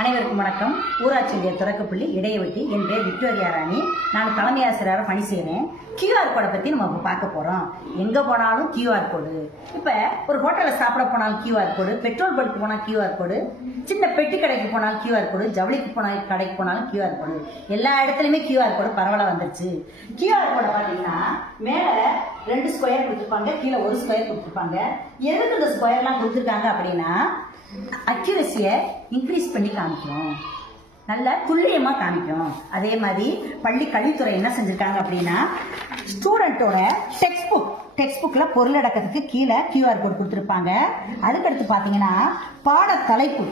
அனைவருக்கும் வணக்கம். ஊராட்சி ஒன்றிய தொடக்கப்பள்ளி இடையவெட்டி. என் பேர் விக்டோரியா ராணி. நான் தலைமை ஆசிரியராக பணி செய்கிறேன். கியூஆர் கோடை பற்றி நம்ம இப்போ பார்க்க போகிறோம். எங்கே போனாலும் கியூஆர் கோடு. இப்போ ஒரு ஹோட்டலில் சாப்பிட போனாலும் கியூஆர் கோடு, பெட்ரோல் பல்க்கு போனால் கியூஆர் கோடு, சின்ன பெட்டி கடைக்கு போனாலும் கியூஆர் கோடு, ஜவுளிக்கு கடைக்கு போனாலும் கியூஆர் கோடு, எல்லா இடத்துலையுமே கியூஆர் கோடு பரவலாக வந்துருச்சு. கியூஆர் கோடை பார்த்தீங்கன்னா மேலே 2 ஸ்கொயர் கொடுத்துருப்பாங்க, கீழே 1 ஸ்கொயர் கொடுத்துருப்பாங்க. எதுக்கு இந்த ஸ்கொயர்லாம் கொடுத்துருக்காங்க அப்படின்னா அக்யூரசியை இன்க்ரீஸ் பண்ணி காமிக்கும், நல்ல துல்லியமா காமிக்கும். அதே மாதிரி பள்ளி கல்வித்துறை என்ன செஞ்சிருக்காங்க அப்படின்னா ஸ்டூடெண்டோட டெக்ஸ்ட் புக்ல பொருளடக்கத்துக்கு கீழே கியூஆர் கோட் கொடுத்துருப்பாங்க. அதுக்கடுத்து பாத்தீங்கன்னா பாட தலைப்பு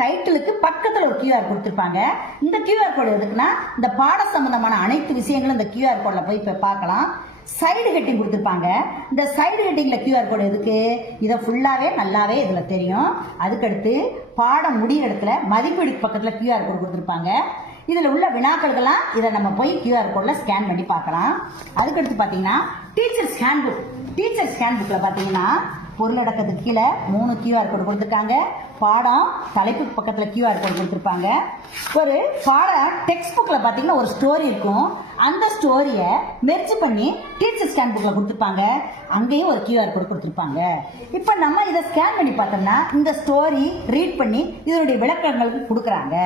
டைட்டிலுக்கு பக்கத்துல ஒரு கியூஆர் கொடுத்துருப்பாங்க. இந்த கியூஆர் கோடு எதுக்குன்னா இந்த பாட சம்பந்தமான அனைத்து விஷயங்களும் இந்த கியூஆர் கோட்ல போய் இப்ப பார்க்கலாம். சைடு ஹெட்டிங் கொடுத்துருப்பாங்க. இந்த சைடு ஹெட்டிங்ல கியூஆர் கோடு எதுக்கு? இதை ஃபுல்லாவே நல்லாவே இதுல தெரியும். அதுக்கடுத்து பாடம் முடிகிற இடத்துல மதிப்பீடு பக்கத்துல கியூஆர் கோடு கொடுத்துருப்பாங்க. இதுல உள்ள வினாக்கள்கள்லாம் இதை நம்ம போய் கியூஆர் கோட்ல ஸ்கேன் பண்ணி பார்க்கலாம். அதுக்கடுத்து பாத்தீங்கன்னா டீச்சர்ஸ் ஹேண்ட்புக்ல பாத்தீங்கன்னா பொருளடக்கத்துக்கு கீழே 3 கியூஆர் கோடு கொடுத்துருக்காங்க. பாடம் தலைப்புக்கு பக்கத்துல கியூஆர் கோடு கொடுத்துருப்பாங்க. ஒரு டெக்ஸ்ட் புக்ல பாத்தீங்கன்னா ஒரு ஸ்டோரி இருக்கும். அந்த ஸ்டோரியை மெர்ஜ் பண்ணி டீச்சர்ஸ் ஹேண்ட்புக்ல கொடுத்துருப்பாங்க. அங்கேயும் ஒரு கியூஆர் கோடு கொடுத்துருப்பாங்க. இப்ப நம்ம இதை ஸ்கேன் பண்ணி பார்த்தோம்னா இந்த ஸ்டோரி ரீட் பண்ணி இதனுடைய விளக்கங்களுக்கு கொடுக்குறாங்க.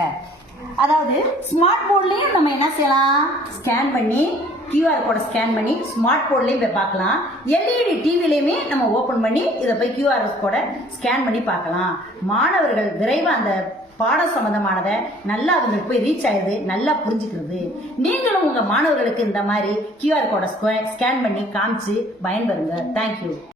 அதாவது ஸ்மார்ட் போர்ட்லயும் நம்ம என்ன செய்யலாம், ஸ்கேன் பண்ணி கியூஆர் கோடை ஸ்கேன் பண்ணி ஸ்மார்ட் போர்ட்லயும் போய் பார்க்கலாம். எல்இடி டிவிலையுமே நம்ம ஓபன் பண்ணி இதை போய் கியூஆர் கோடை ஸ்கேன் பண்ணி பார்க்கலாம். மாணவர்கள் விரைவா அந்த பாட சம்பந்தமானதை நல்லா அவங்களுக்கு போய் ரீச் ஆகுது, நல்லா புரிஞ்சுக்கிறது. நீங்களும் உங்க மாணவர்களுக்கு இந்த மாதிரி கியூஆர் கோடை ஸ்கேன் பண்ணி காமிச்சு பயன்பெறுங்க. தேங்க்யூ.